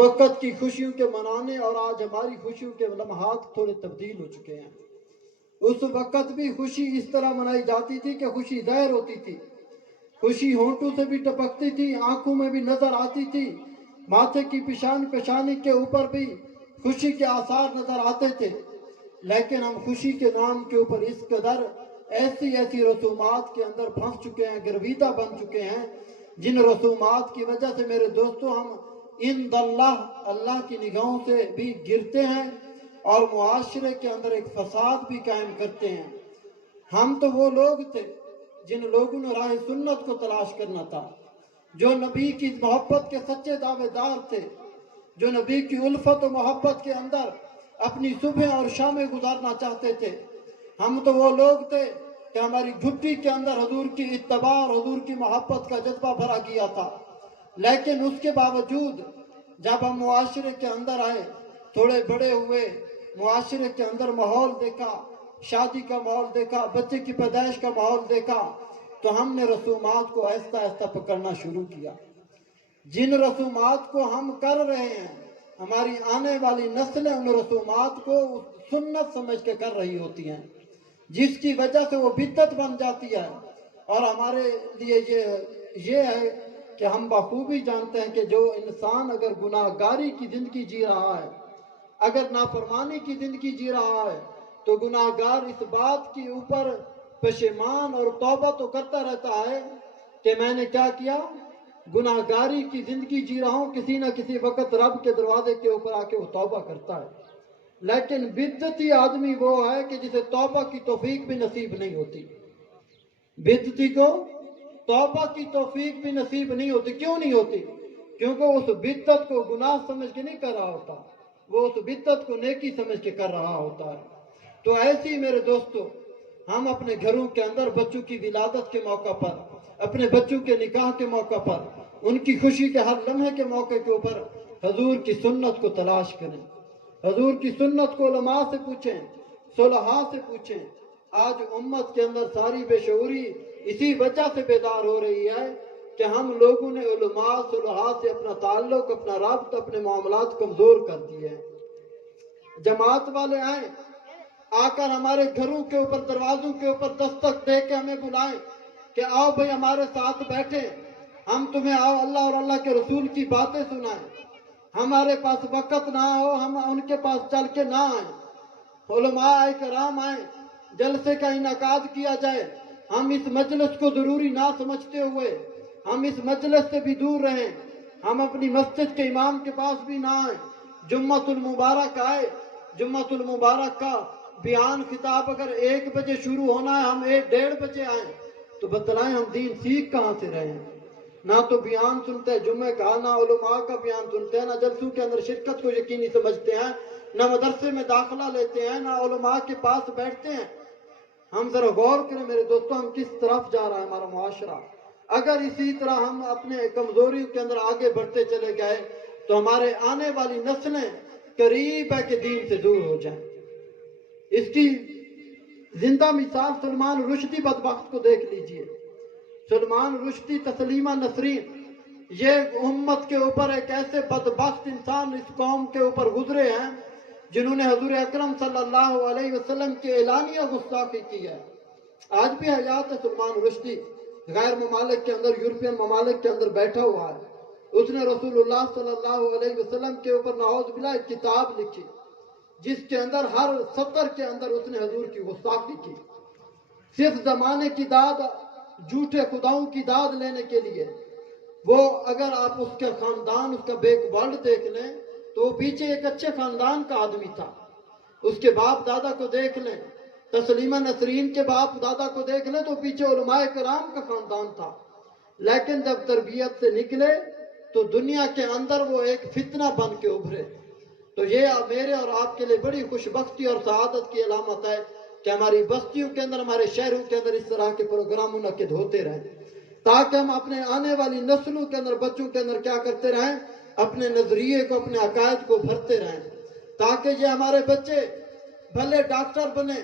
وقت کی خوشیوں کے منانے اور آج ہماری خوشیوں کے لمحات تھوڑے تبدیل ہو چکے ہیں۔ اس وقت بھی خوشی اس طرح منائی جاتی تھی کہ خوشی ظاہر ہوتی تھی، خوشی ہونٹوں سے بھی ٹپکتی تھی، آنکھوں میں بھی نظر آتی تھی، ماتھے کی پیشانی کے اوپر بھی خوشی کے آثار نظر آتے تھے۔ لیکن ہم خوشی کے نام کے اوپر اس قدر ایسی رسومات کے اندر پھنس چکے ہیں، گرویدہ بن چکے ہیں، جن رسومات کی وجہ سے میرے دوستو ہم عند اللہ کی نگاہوں سے بھی گرتے ہیں اور معاشرے کے اندر ایک فساد بھی قائم کرتے ہیں۔ ہم تو وہ لوگ تھے جن لوگوں نے راہ سنت کو تلاش کرنا تھا، جو نبی کی محبت کے سچے دعوے دار تھے، جو نبی کی الفت و محبت کے اندر اپنی صبح اور شامیں گزارنا چاہتے تھے۔ ہم تو وہ لوگ تھے کہ ہماری گھٹی کے اندر حضور کی اتباع اور حضور کی محبت کا جذبہ بھرا گیا تھا، لیکن اس کے باوجود جب ہم معاشرے کے اندر آئے، تھوڑے بڑے ہوئے، معاشرے کے اندر ماحول دیکھا، شادی کا ماحول دیکھا، بچے کی پیدائش کا ماحول دیکھا، تو ہم نے رسومات کو آہستہ آہستہ پکڑنا شروع کیا۔ جن رسومات کو ہم کر رہے ہیں، ہماری آنے والی نسلیں ان رسومات کو سنت سمجھ کے کر رہی ہوتی ہیں، جس کی وجہ سے وہ بدعت بن جاتی ہے۔ اور ہمارے لیے یہ ہے کہ ہم بخوبی جانتے ہیں کہ جو انسان اگر گناہ گاری کی زندگی جی رہا ہے، اگر نافرمانی کی زندگی جی رہا ہے، تو گناہ گار اس بات کے اوپر پشیمان اور توبہ تو کرتا رہتا ہے کہ میں نے کیا کیا، گناہ گاری کی زندگی جی رہا ہوں، کسی نہ کسی وقت رب کے دروازے کے اوپر آ کے وہ توبہ کرتا ہے۔ لیکن بدعتی آدمی وہ ہے کہ جسے توبہ کی توفیق بھی نصیب نہیں ہوتی۔ بدعتی کو توبہ کی توفیق بھی نصیب نہیں ہوتی۔ کیوں نہیں ہوتی؟ کیونکہ اس بدعت کو گناہ سمجھ کے نہیں کر رہا ہوتا، وہ اس بدعت کو نیکی سمجھ کے کر رہا ہوتا ہے۔ تو ایسی میرے دوستو، ہم اپنے گھروں کے اندر بچوں کی ولادت کے موقع پر، اپنے بچوں کے نکاح کے موقع پر، ان کی خوشی کے ہر لمحے کے موقع کے اوپر حضور کی سنت کو تلاش کریں، حضور کی سنت کو علماء سے پوچھیں، صلحاء سے پوچھیں۔ آج امت کے اندر ساری بے شعوری اسی وجہ سے بیدار ہو رہی ہے کہ ہم لوگوں نے علماء صلحاء سے اپنا تعلق، اپنا رابط، اپنے معاملات کمزور کر دیے ہیں۔ جماعت والے آئیں، آ کر ہمارے گھروں کے اوپر، دروازوں کے اوپر دستک دے کے ہمیں بلائیں کہ آؤ بھائی ہمارے ساتھ بیٹھیں، ہم تمہیں آؤ اللہ اور اللہ کے رسول کی باتیں سنائیں۔ ہمارے پاس وقت نہ ہو، ہم ان کے پاس چل کے نہ آئیں، علماء کرام آئیں، جلسے کا انعقاد کیا جائے، ہم اس مجلس کو ضروری نہ سمجھتے ہوئے ہم اس مجلس سے بھی دور رہیں، ہم اپنی مسجد کے امام کے پاس بھی نہ آئیں۔ جمعۃ المبارک آئے، جمعۃ المبارک کا بیان خطاب اگر 1 بجے شروع ہونا ہے، ہم 1:30 بجے آئیں، تو بتلائیں ہم دین سیکھ کہاں سے رہے ہیں؟ نہ تو بیان سنتے جمعہ کا، نہ علماء کا بیان سنتے ہیں، نہ جلسوں کے اندر شرکت کو یقینی سمجھتے ہیں، نہ مدرسے میں داخلہ لیتے ہیں، نہ علماء کے پاس بیٹھتے ہیں۔ ہم ذرا غور کریں میرے دوستوں، ہم کس طرف جا رہا ہے ہمارا معاشرہ۔ اگر اسی طرح ہم اپنے کمزوریوں کے اندر آگے بڑھتے چلے گئے تو ہمارے آنے والی نسلیں قریب ہے کہ دین سے دور ہو جائیں۔ اس کی زندہ مثال سلمان رشدی بدبخت کو دیکھ لیجئے۔ سلمان رشدی، تسلیمہ نسرین، یہ امت کے اوپر ایک ایسے بدبخت انسان اس قوم کے اوپر گزرے ہیں جنہوں نے حضور اکرم صلی اللہ علیہ وسلم کی اعلانیہ گستاخی کی ہے۔ آج بھی حیات ہے سلمان رشدی، غیر ممالک کے اندر، یورپین ممالک کے اندر بیٹھا ہوا ہے۔ اس نے رسول اللہ صلی اللہ علیہ وسلم کے اوپر نعوذ باللہ ایک کتاب لکھی، جس کے اندر ہر سطر کے اندر اس نے حضور کی گستاخی کی، صرف زمانے کی داد، جھوٹے خداؤں کی داد لینے کے لیے۔ وہ اگر آپ اس کے خاندان، اس کا بیک ورڈ دیکھ لیں تو وہ پیچھے ایک اچھے خاندان کا آدمی تھا۔ اس کے باپ دادا کو دیکھ لیں، تسلیمہ نسرین کے باپ دادا کو دیکھ لیں تو پیچھے علماء کرام کا خاندان تھا، لیکن جب تربیت سے نکلے تو دنیا کے اندر وہ ایک فتنہ بن کے ابھرے۔ تو یہ میرے اور آپ کے لیے بڑی خوش بختی اور سعادت کی علامت ہے کہ ہماری بستیوں کے اندر، ہمارے شہروں کے اندر اس طرح کے پروگرام منعقد ہوتے رہیں، تاکہ ہم اپنے آنے والی نسلوں کے اندر، بچوں کے اندر کیا کرتے رہیں، اپنے نظریے کو، اپنے عقائد کو بھرتے رہیں، تاکہ یہ ہمارے بچے بھلے ڈاکٹر بنے،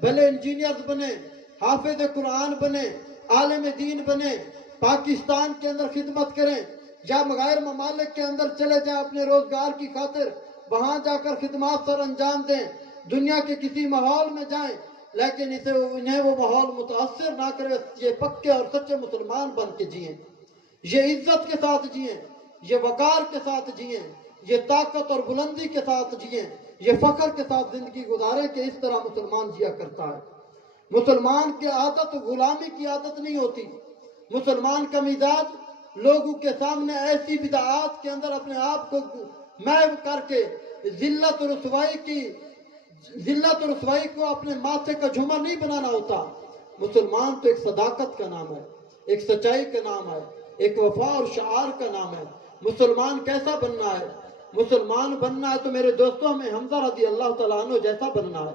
بھلے انجینئر بنے، حافظ قرآن بنے، عالم دین بنے، پاکستان کے اندر خدمت کریں، یا غیر ممالک کے اندر چلے جائیں اپنے روزگار کی خاطر، وہاں جا کر خدمات سر انجام دیں، دنیا کے کسی ماحول میں جائیں، لیکن انہیں وہ ماحول متاثر نہ کرے، یہ پکے اور سچے مسلمان بن کے جئیں، یہ عزت کے ساتھ جئیں، یہ وقار کے ساتھ جئیں، یہ طاقت اور بلندی کے ساتھ جئیں، یہ فخر کے ساتھ زندگی گزارے کہ اس طرح مسلمان جیا کرتا ہے۔ مسلمان کی عادت غلامی کی عادت نہیں ہوتی، مسلمان کا مزاج لوگوں کے سامنے ایسی بدعات کے اندر اپنے آپ کو محو کر کے ذلت و رسوائی کو اپنے ماتھے کا جھومر نہیں بنانا ہوتا۔ مسلمان تو ایک صداقت کا نام ہے، ایک سچائی کا نام ہے، ایک وفا اور شعار کا نام ہے۔ مسلمان کیسا بننا ہے؟ مسلمان بننا ہے تو میرے دوستوں ہمیں حمزہ رضی اللہ تعالیٰ عنہ جیسا بننا ہے۔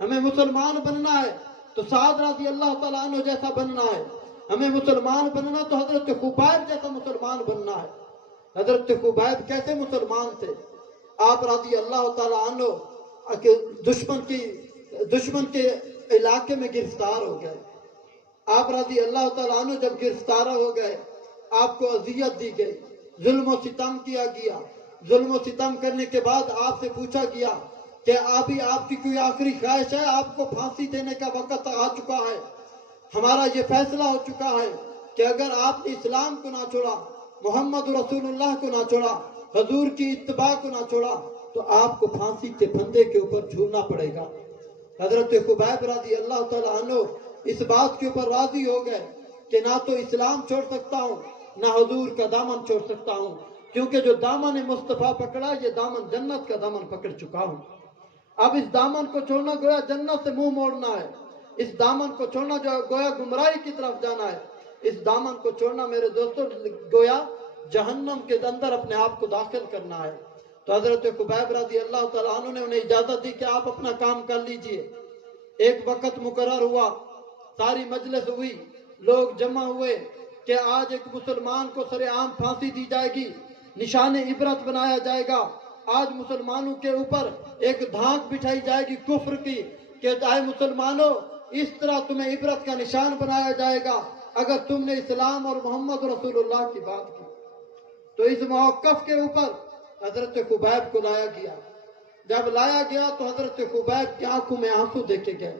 ہمیں مسلمان بننا ہے تو سعد رضی اللہ تعالیٰ عنہ جیسا بننا ہے۔ ہمیں مسلمان بننا تو حضرت خبیب جیسا مسلمان بننا ہے۔ حضرت خبیب کیسے مسلمان تھے؟ آپ رضی اللہ تعالیٰ عنہ دشمن کے علاقے میں گرفتار ہو گئے۔ آپ رضی اللہ تعالیٰ عنہ جب گرفتار ہو گئے، آپ کو اذیت دی گئی، ظلم و ستم کیا گیا۔ ظلم و ستم کرنے کے بعد آپ سے پوچھا گیا کہ ابھی آپ کی کوئی آخری خواہش ہے؟ آپ کو پھانسی دینے کا وقت آ چکا ہے، ہمارا یہ فیصلہ ہو چکا ہے کہ اگر آپ نے اسلام کو نہ چھوڑا، محمد رسول اللہ کو نہ چھوڑا، حضور کی اتباع کو نہ چھوڑا، تو آپ کو پھانسی کے پھندے کے اوپر جھولنا پڑے گا۔ حضرت خبیب رضی اللہ تعالیٰ عنہ اس بات کے اوپر راضی ہو گئے کہ نہ تو اسلام چھوڑ سکتا ہوں، نہ حضور کا دامن چھوڑ سکتا ہوں، کیونکہ جو دامن مصطفیٰ پکڑا، یہ دامن جنت کا دامن پکڑ چکا ہوں۔ اب اس دامن کو چھوڑنا گویا جنت سے منہ موڑنا ہے، اس دامن کو چھوڑنا جو گویا گمراہی کی طرف جانا ہے، اس دامن کو چھوڑنا میرے دوستوں گویا جہنم کے اندر اپنے آپ کو داخل کرنا ہے۔ تو حضرت خبیب رضی اللہ تعالیٰ عنہ نے انہیں اجازت دی کہ آپ اپنا کام کر لیجئے۔ ایک وقت مقرر ہوا، ساری مجلس ہوئی، لوگ جمع ہوئے کہ آج ایک مسلمان کو سر عام پھانسی دی جائے گی، نشان عبرت بنایا جائے گا۔ آج مسلمانوں کے اوپر ایک دھاک بٹھائی جائے گی کفر کی کہ اے مسلمانوں، اس طرح تمہیں عبرت کا نشان بنایا جائے گا اگر تم نے اسلام اور محمد رسول اللہ کی بات کی۔ تو اس موقف کے اوپر حضرت خبیب کو لایا گیا۔ جب لایا گیا تو حضرت خبیب کی آنکھوں میں آنسو دیکھے گئے۔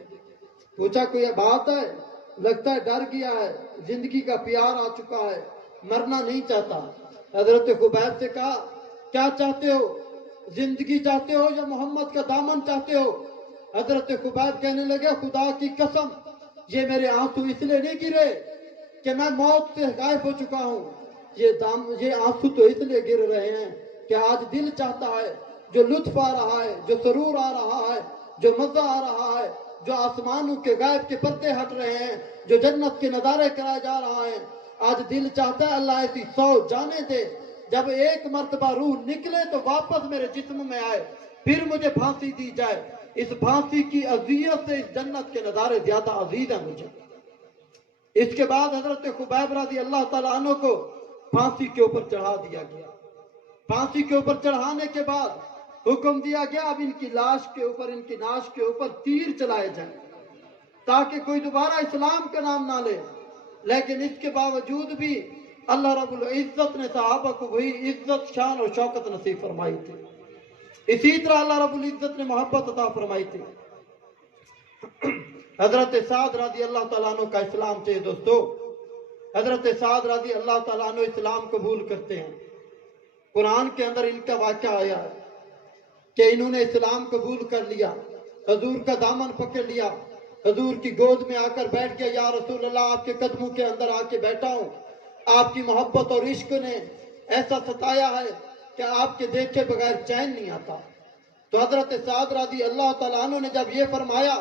پوچھا کوئی بات ہے؟ لگتا ہے ڈر گیا ہے، زندگی کا پیار آ چکا ہے، مرنا نہیں چاہتا۔ حضرت خبیب سے کہا کیا چاہتے ہو، زندگی چاہتے ہو یا محمد کا دامن چاہتے ہو؟ حضرت خبیب کہنے لگے خدا کی قسم، یہ میرے آنسو اس لیے نہیں گرے کہ میں موت سے غائب ہو چکا ہوں، یہ آنسو تو اس لیے گر رہے ہیں کہ آج دل چاہتا ہے، جو لطف آ رہا ہے، جو سرور آ رہا ہے، جو مزہ آ رہا ہے، جو آسمانوں کے غیب کے پردے ہٹ رہے ہیں، جو جنت کے نظارے کرائے جا رہا ہے، آج دل چاہتا ہے اللہ ایسی 100 جانے دے، جب ایک مرتبہ روح نکلے تو واپس میرے جسم میں آئے، پھر مجھے پھانسی دی جائے۔ اس پھانسی کی اذیت سے اس جنت کے نظارے زیادہ عزیز ہیں مجھے۔ اس کے بعد حضرت خبیب رضی اللہ تعالیٰ عنہ کو پھانسی کے اوپر چڑھا دیا گیا۔ پھانسی کے اوپر چڑھانے کے بعد حکم دیا گیا اب ان کی لاش کے اوپر، ان کی ناش کے اوپر تیر چلائے جائیں تاکہ کوئی دوبارہ اسلام کا نام نہ لے۔ لیکن اس کے باوجود بھی اللہ رب العزت نے صحابہ کو وہی عزت، شان اور شوکت نصیب فرمائی تھی۔ اسی طرح اللہ رب العزت نے محبت عطا فرمائی تھی۔ حضرت سعد رضی اللہ تعالیٰ عنہ کا اسلام سے دوستو، حضرت سعد رضی اللہ تعالیٰ عنہ اسلام قبول کرتے ہیں۔ قرآن کے اندر ان کا واقعہ آیا ہے کہ انہوں نے اسلام قبول کر لیا، حضور کا دامن پکڑ لیا، حضور کی گود میں آ کر بیٹھ گیا، یا رسول اللہ آپ کے قدموں کے اندر آ کے بیٹھا ہوں۔ آپ کی محبت اور عشق نے ایسا ستایا ہے کہ آپ کے دیکھے بغیر چین نہیں آتا۔ تو حضرت سعد رضی اللہ تعالیٰ عنہ نے جب یہ فرمایا،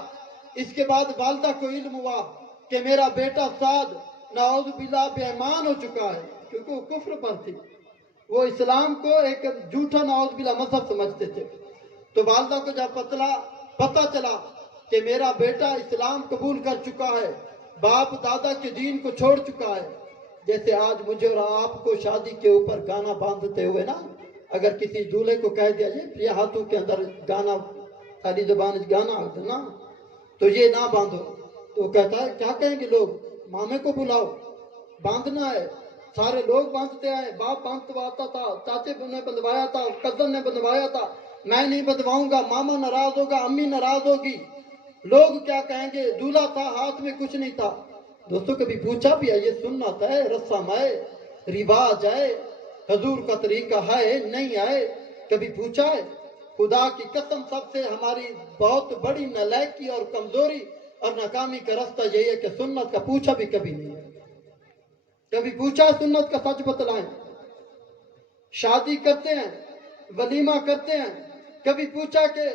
اس کے بعد والدہ کو علم ہوا کہ میرا بیٹا سعد نعوذ باللہ بے ایمان ہو چکا ہے، کیونکہ وہ کفر پر تھی، وہ اسلام کو ایک جھوٹا نعوذ باللہ مذہب سمجھتے تھے۔ تو والدہ کو جب پتہ چلا کہ میرا بیٹا اسلام قبول کر چکا ہے، باپ دادا کے دین کو چھوڑ چکا ہے، جیسے آج مجھے اور آپ کو شادی کے اوپر گانا باندھتے ہوئے نا، اگر کسی دولہے کو کہہ دیا جائے یہ ہاتھوں کے اندر گانا، خالی زبان گانا ہوتا نا، تو یہ نہ باندھو، تو کہتا ہے کیا کہیں گے لوگ، مامے کو بلاؤ، باندھنا ہے۔ سارے لوگ باندھتے آئے، باپ باندھواتا تھا، چاچے نے بندھوایا تھا، کزن نے بندھوایا تھا، میں نہیں بندھواؤں گا، ماما ناراض ہوگا، امی ناراض ہوگی، لوگ کیا کہیں گے، دولہا تھا ہاتھ میں کچھ نہیں تھا۔ دوستوں کبھی پوچھا بھی ہے یہ سنت ہے، رسم ہے، رواج ہے، حضور کا طریقہ ہے نہیں ہے؟ کبھی پوچھا ہے؟ خدا کی قسم سب سے ہماری بہت بڑی نالائکی اور کمزوری اور ناکامی کا راستہ یہی ہے کہ سنت کا پوچھا بھی کبھی نہیں ہے۔ کبھی پوچھا سنت کا سچ بتلائیں۔ شادی کرتے ہیں، ولیمہ کرتے ہیں، کبھی پوچھا کہ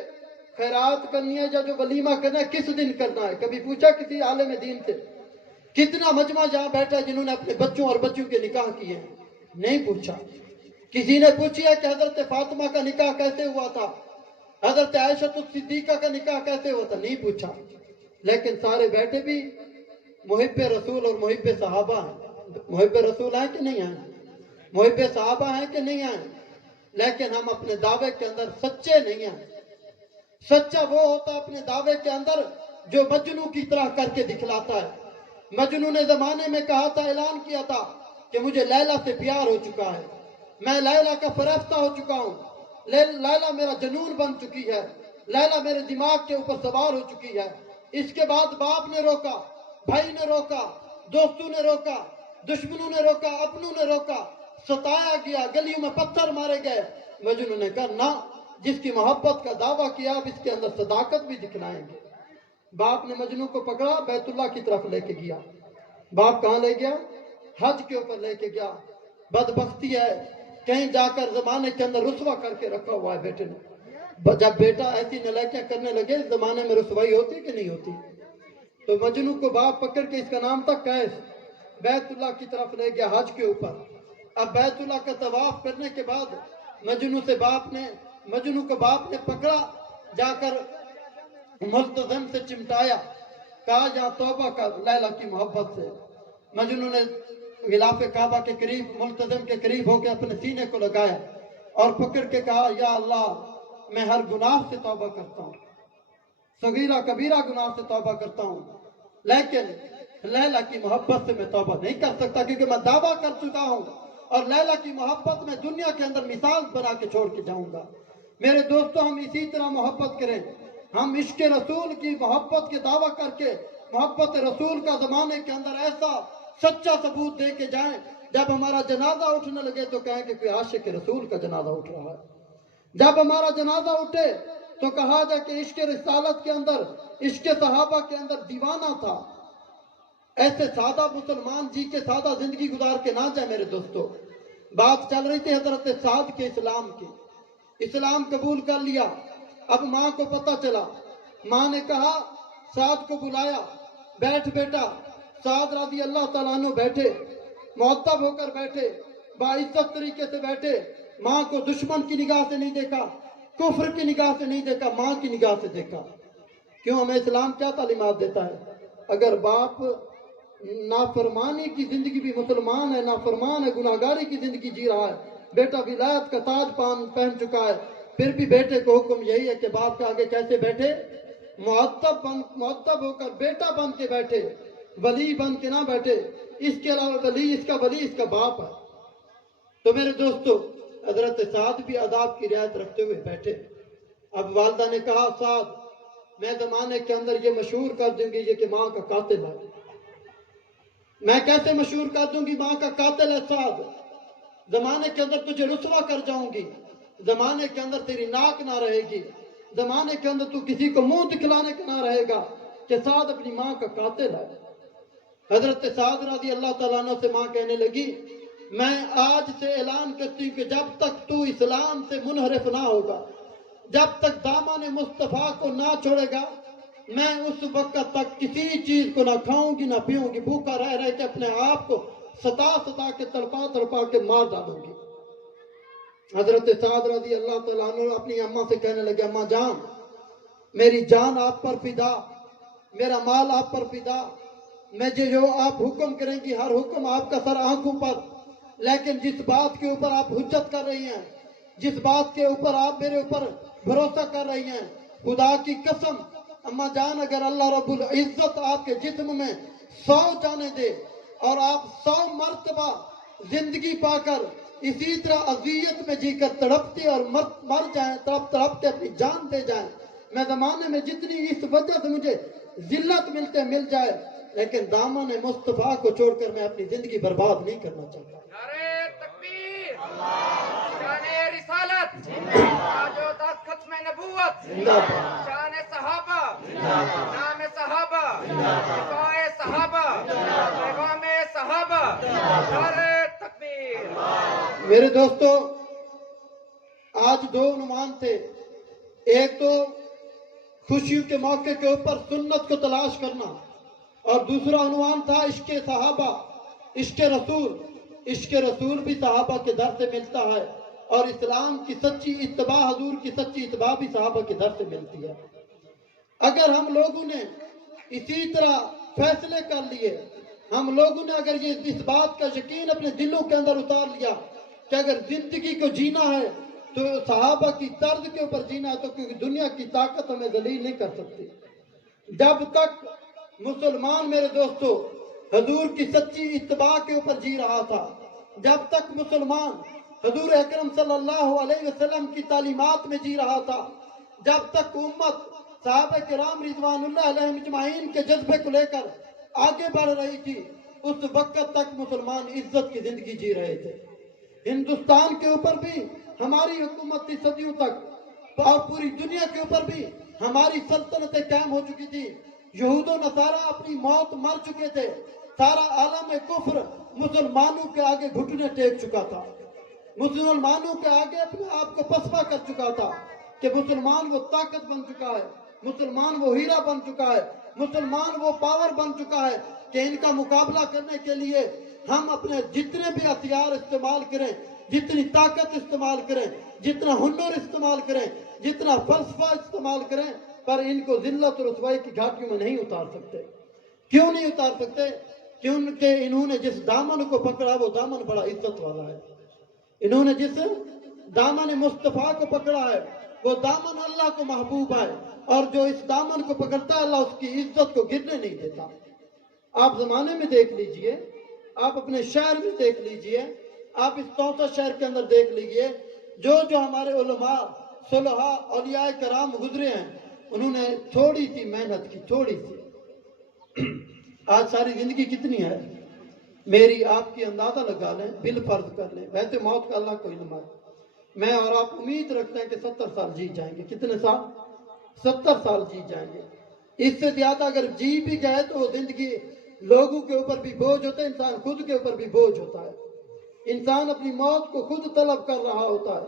خیرات کرنی ہے یا جو ولیمہ کرنا ہے کس دن کرنا ہے؟ کبھی پوچھا کسی عالم دین سے؟ کتنا مجمع جہاں بیٹھا ہے جنہوں نے اپنے بچوں اور بچوں کے نکاح کیے ہیں؟ نہیں پوچھا۔ کسی نے پوچھی ہے کہ حضرت فاطمہ کا نکاح کیسے ہوا تھا، حضرت عائشہ الصدیقہ کا نکاح کیسے ہوا تھا؟ نہیں پوچھا۔ لیکن سارے بیٹھے بھی محب رسول اور محب صحابہ ہیں۔ محب رسول ہیں کہ نہیں ہیں؟ محب صحابہ ہیں کہ نہیں ہیں؟ لیکن ہم اپنے دعوے کے اندر سچے نہیں ہیں۔ سچا وہ ہوتا اپنے دعوے کے اندر جو مجنو کی طرح کر کے دکھلاتا ہے۔ مجنو نے زمانے میں کہا تھا، اعلان کیا تھا کہ مجھے لیلا سے پیار ہو چکا ہے، میں لیلا کا فرشتہ ہو چکا ہوں، لیلا میرا جنون بن چکی ہے، لیلا میرے دماغ کے اوپر سوار ہو چکی ہے۔ اس کے بعد باپ نے روکا، بھائی نے روکا، دوستوں نے روکا، دشمنوں نے روکا، اپنوں نے روکا، ستایا گیا، گلیوں میں پتھر مارے گئے۔ مجنو نے کہا نہ، جس کی محبت کا دعویٰ کیا اب اس کے اندر صداقت بھی دکھلائیں گے۔ باپ نے مجنو کو پکڑا، بیت اللہ کی طرف لے کے گیا۔ باپ کہاں لے گیا؟ حج کے اوپر لے کے گیا۔ بدبختی ہے کہیں جا کر زمانے کے اندر رسوا کر کے رکھا ہوا ہے بیٹے نے۔ جب بیٹا ایسی نالائکیاں کرنے لگے، زمانے میں رسوائی ہوتی کہ نہیں ہوتی؟ تو مجنو کو باپ پکڑ کے، اس کا نام تھا قیس، بیت اللہ کی طرف لے گیا حج کے اوپر۔ اب بیت اللہ کا طواف کرنے کے بعد مجنو کو باپ نے پکڑا، جا کر ملتزم سے چمٹایا، کہا یا توبہ کر لیلا کی محبت سے۔ مجنو نے غلاف کعبہ کے قریب، ملتزم کے قریب ہو کے اپنے سینے کو لگایا اور پکڑ کے کہا یا اللہ میں ہر گناہ سے توبہ کرتا ہوں، صغیرہ کبیرہ گناہ سے توبہ کرتا ہوں، لیکن لیلا کی محبت سے میں توبہ نہیں کر سکتا، کیونکہ میں دعویٰ کر چکا ہوں اور لیلا کی محبت میں دنیا کے اندر مثال بنا کے چھوڑ کے جاؤں گا۔ میرے دوستو ہم اسی طرح محبت کریں، ہم عشق رسول کی محبت کے دعویٰ کر کے محبت رسول کا زمانے کے اندر ایسا سچا ثبوت دے کے جائیں، جب ہمارا جنازہ اٹھنے لگے تو کہیں کہ کوئی عاشق رسول کا جنازہ اٹھ رہا ہے۔ جب ہمارا جنازہ اٹھے تو کہا جائے کہ عشق رسالت کے اندر، عشق صحابہ کے اندر دیوانہ تھا۔ ایسے سادہ مسلمان جی کے سادہ زندگی گزار کے نہ جائے میرے دوستو۔ بات چل رہی تھی حضرت سعد کے اسلام کی، اسلام قبول کر لیا۔ اب ماں کو پتہ چلا، ماں نے کہا سعد کو بلایا، بیٹھ بیٹا۔ سعد رضی اللہ تعالیٰ عنہ بیٹھے، معطب ہو کر بیٹھے، باعزت طریقے سے بیٹھے۔ ماں کو دشمن کی نگاہ سے نہیں دیکھا، کفر کی نگاہ سے نہیں دیکھا، ماں کی نگاہ سے دیکھا۔ کیوں؟ ہمیں اسلام کیا تعلیمات دیتا ہے؟ اگر باپ نافرمانی کی زندگی بھی مسلمان ہے، نافرمان ہے، گناہگاری کی زندگی جی رہا ہے، بیٹا ولایت کا تاج پہن چکا ہے، پھر بھی بیٹے کو حکم یہی ہے کہ باپ کے آگے کیسے بیٹھے؟ معطب ہو کر بیٹا بن کے بیٹھے، ولی بن کے نہ بیٹھے۔ اس کے علاوہ ولی اس کا باپ ہے۔ تو میرے دوستو حضرت سعد بھی آداب کی رعایت رکھتے ہوئے بیٹھے۔ اب والدہ نے کہا سعد میں زمانے کے اندر یہ مشہور کر دوں گی یہ کہ ماں کا قاتل ہے۔ میں کیسے مشہور کر دوں گی ماں کا قاتل ہے سعد؟ زمانے کے اندر تجھے رسوا کر جاؤں گی، زمانے کے اندر تیری ناک نہ رہے گی، زمانے کے اندر تو کسی کو منہ دکھلانے کا نہ رہے گا کہ سعد اپنی ماں کا قاتل ہے۔ حضرت سعد رضی اللہ تعالیٰ عنہ سے ماں کہنے لگی میں آج سے اعلان کرتی ہوں کہ جب تک تو اسلام سے منحرف نہ ہوگا، جب تک دامن مصطفیٰ کو نہ چھوڑے گا، میں اس وقت تک کسی چیز کو نہ کھاؤں گی نہ پیوں گی، بھوکا رہ رہ کے اپنے آپ کو ستا کے تڑپا کے مار ڈالوں گی۔ حضرت سعد رضی اللہ تعالیٰ عنہ اپنی اماں سے کہنے لگے اماں جان میری جان آپ پر فدا، میرا مال آپ پر فدا، میں جو آپ حکم کریں گی ہر حکم آپ کا سر آنکھوں پر، لیکن جس بات کے اوپر آپ حجت کر رہی ہیں، جس بات کے اوپر آپ میرے اوپر بھروسہ کر رہی ہیں، خدا کی قسم اماں جان اگر اللہ رب العزت آپ کے جسم میں 100 جانیں دے اور آپ 100 مرتبہ زندگی پا کر اسی طرح اذیت میں جی کر تڑپتے اور مر جائیں، تڑپ تڑپتے اپنی جان دے جائیں. میں زمانے میں جتنی اس وجہ سے مجھے ذلت مل جائے، لیکن دامن مصطفیٰ کو چھوڑ کر میں اپنی زندگی برباد نہیں کرنا چاہتا. نعرہ تکبیر، شان رسالت، تاج ختم نبوت، شان صحابہ، نام صحابہ، دفاع صحابہ، پیغام صحابہ. نعرہ تکبیر. میرے دوستو، آج دو عنوان تھے. ایک تو خوشیوں کے موقع کے اوپر سنت کو تلاش کرنا، اور دوسرا عنوان تھا عشق صحابہ، عشق رسول. عشق رسول بھی صحابہ کے در سے ملتا ہے، اور اسلام کی سچی اتباع، حضور کی سچی اتباع بھی صحابہ کے در سے ملتی ہے. اگر ہم لوگوں نے اسی طرح فیصلے کر لیے، ہم لوگوں نے اگر یہ اس بات کا یقین اپنے دلوں کے اندر اتار لیا کہ اگر زندگی کو جینا ہے تو صحابہ کی طرز کے اوپر جینا ہے، تو کیونکہ دنیا کی طاقت ہمیں ذلیل نہیں کر سکتی. جب تک مسلمان میرے دوستو حضور کی سچی اتباع کے اوپر جی رہا تھا، جب تک مسلمان حضور اکرم صلی اللہ علیہ وسلم کی تعلیمات میں جی رہا تھا، جب تک امت صحابہ کرام رضوان اللہ علیہم اجمعین کے جذبے کو لے کر آگے بڑھ رہی تھی، اس وقت تک مسلمان عزت کی زندگی جی رہے تھے. ہندوستان کے اوپر بھی ہماری حکومت تھی صدیوں تک، اور پوری دنیا کے اوپر بھی ہماری سلطنتیں قائم ہو چکی تھی. یہود و نصارہ اپنی موت مر چکے تھے. سارا عالم کفر مسلمانوں کے آگے گھٹنے ٹیک چکا تھا، مسلمانوں کے آگے اپنے آپ کو پسپا کر چکا تھا کہ مسلمان وہ طاقت بن چکا ہے، مسلمان وہ ہیرا بن چکا ہے، مسلمان وہ پاور بن چکا ہے کہ ان کا مقابلہ کرنے کے لیے ہم اپنے جتنے بھی ہتھیار استعمال کریں، جتنی طاقت استعمال کریں، جتنا ہنر استعمال کریں، جتنا فلسفہ استعمال کریں، پر ان کو ذلت اور رسوائی کی گھاٹیوں میں نہیں اتار سکتے. کیوں نہیں اتار سکتے؟ کیونکہ انہوں نے جس دامن کو پکڑا وہ دامن بڑا عزت والا ہے. انہوں نے جس دامن مصطفیٰ کو پکڑا ہے وہ دامن اللہ کو محبوب ہے، اور جو اس دامن کو پکڑتا ہے اللہ اس کی عزت کو گرنے نہیں دیتا. آپ زمانے میں دیکھ لیجئے، آپ اپنے شہر میں دیکھ لیجئے، آپ اس 64 شہر کے اندر دیکھ لیجئے، جو ہمارے علماء صلحاء اولیاء کرام گزرے ہیں، انہوں نے تھوڑی سی محنت کی، تھوڑی سی. آج ساری زندگی کتنی ہے؟ میری آپ کی اندازہ لگا لیں، بل فرض کر لیں. ویسے موت کا اللہ کو علم ہے. میں اور آپ امید رکھتے ہیں کہ 70 سال جی جائیں گے. کتنے سال؟ 70 سال جی جائیں گے. اس سے زیادہ اگر جی بھی گئے تو وہ زندگی لوگوں کے اوپر بھی بوجھ ہوتا ہے، انسان خود کے اوپر بھی بوجھ ہوتا ہے. انسان اپنی موت کو خود طلب کر رہا ہوتا ہے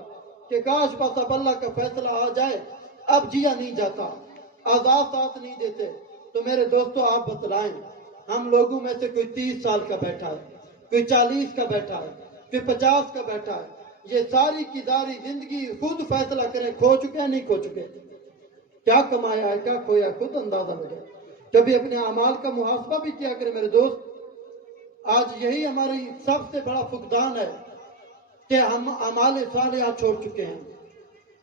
کہ کاش بس اب اللہ کا فیصلہ آ جائے، اب جیا نہیں جاتا، آزاد ساتھ نہیں دیتے. تو میرے دوستو آپ بتلائیں، ہم لوگوں میں سے کوئی 30 سال کا بیٹھا ہے، کوئی 40 کا بیٹھا ہے، کوئی 50 کا بیٹھا ہے. یہ ساری کی ساری زندگی خود فیصلہ کریں، کھو چکے ہیں نہیں کھو چکے، کیا کمایا ہے کیا کھویا، خود اندازہ لگے. کبھی اپنے اعمال کا محاسبہ بھی کیا کریں میرے دوست. آج یہی ہماری سب سے بڑا فقدان ہے کہ ہم اعمال صالحہ چھوڑ چکے ہیں.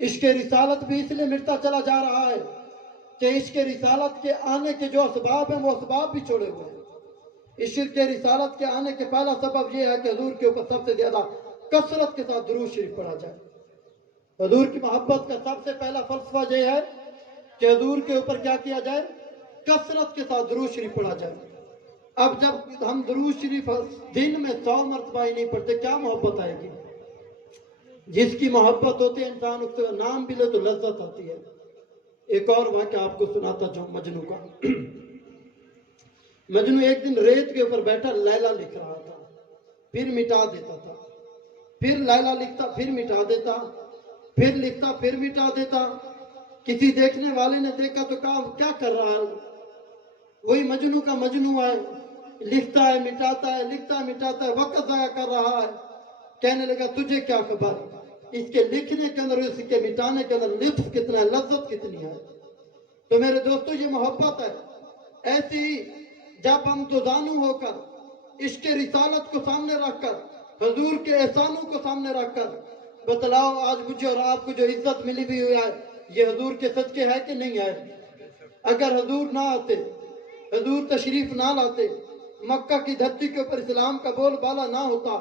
عشق رسالت بھی اس لیے مٹتا چلا جا رہا ہے کہ عشق رسالت کے آنے کے جو اسباب ہیں وہ اسباب بھی چھوڑے ہوئے ہیں. عشق رسالت کے آنے کے پہلا سبب یہ ہے کہ حضور کے اوپر سب سے زیادہ کثرت کے ساتھ درود شریف پڑھا جائے. حضور کی محبت کا سب سے پہلا فلسفہ یہ ہے کہ حضور کے اوپر کیا کیا جائے؟ کثرت کے ساتھ درود شریف پڑھا جائے. اب جب ہم درود شریف دن میں 100 مرتبہ ہی نہیں پڑھتے، کیا محبت آئے گی؟ جس کی محبت ہوتی ہے انسان اس کا نام بھی لے تو لذت آتی ہے. ایک اور واقعہ آپ کو سناتا جاؤں مجنو کا. مجنو ایک دن ریت کے اوپر بیٹھا لیلا لکھ رہا تھا، پھر مٹا دیتا تھا، پھر لیلا لکھتا پھر مٹا دیتا، پھر لکھتا پھر مٹا دیتا. کسی دیکھنے والے نے دیکھا تو کہا کیا کر رہا ہے؟ وہی مجنو کا مجنو ہے، لکھتا ہے مٹاتا ہے، لکھتا ہے مٹاتا ہے، وقت ضائع کر رہا ہے. کہنے لگا تجھے کیا خبر، اس کے لکھنے کے اندر اس کے مٹانے کے اندر لطف کتنا ہے، لذت کتنی ہے. تو میرے دوستو یہ محبت ہے. ایسی ہی جب ہم دوزانو ہو کر عشق رسالت کو سامنے رکھ کر، حضور کے احسانوں کو سامنے رکھ کر بتلاؤ آج مجھے اور آپ کو جو عزت ملی بھی ہوئی ہے یہ حضور کے صدقے ہے کہ نہیں ہے؟ اگر حضور نہ آتے، حضور تشریف نہ لاتے، مکہ کی دھرتی کے اوپر اسلام کا بول بالا نہ ہوتا،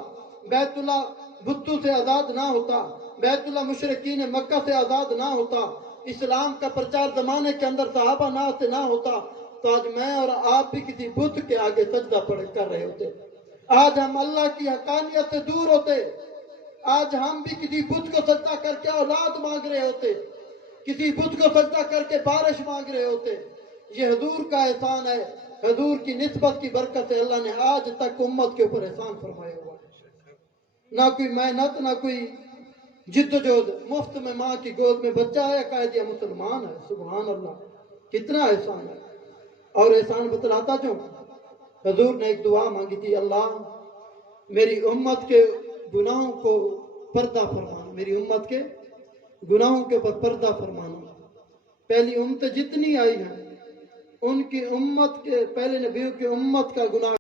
بیت اللہ بتوں سے آزاد نہ ہوتا، بیت اللہ مشرکین مکہ سے آزاد نہ ہوتا، اسلام کا پرچار زمانے کے اندر صحابہ سے نہ ہوتا، تو آج میں اور آپ بھی کسی بت کے آگے سجدہ کر رہے ہوتے۔ آج ہم اللہ کی حقانیت سے دور ہوتے، آج ہم بھی کسی بت کو سجدہ کر کے اولاد مانگ رہے ہوتے، کسی بت کو سجدہ کر کے بارش مانگ رہے ہوتے۔ یہ حضور کا احسان ہے، حضور کی نسبت کی برکت سے اللہ نے آج تک امت کے اوپر احسان فرمایا ہوا ہے۔ نہ کوئی محنت، نہ کوئی جد و جہد، مفت میں ماں کی گود میں بچہ ہے، قائدیہ مسلمان ہے۔ سبحان اللہ، کتنا احسان ہے۔ اور احسان بتلاتا جو حضور نے ایک دعا مانگی تھی، اللہ میری امت کے گناہوں کو پردہ فرمانا، میری امت کے گناہوں کے اوپر پردہ فرمانا۔ پہلی امت جتنی آئی ہیں ان کی امت کے، پہلے نبیوں کی امت کا گناہ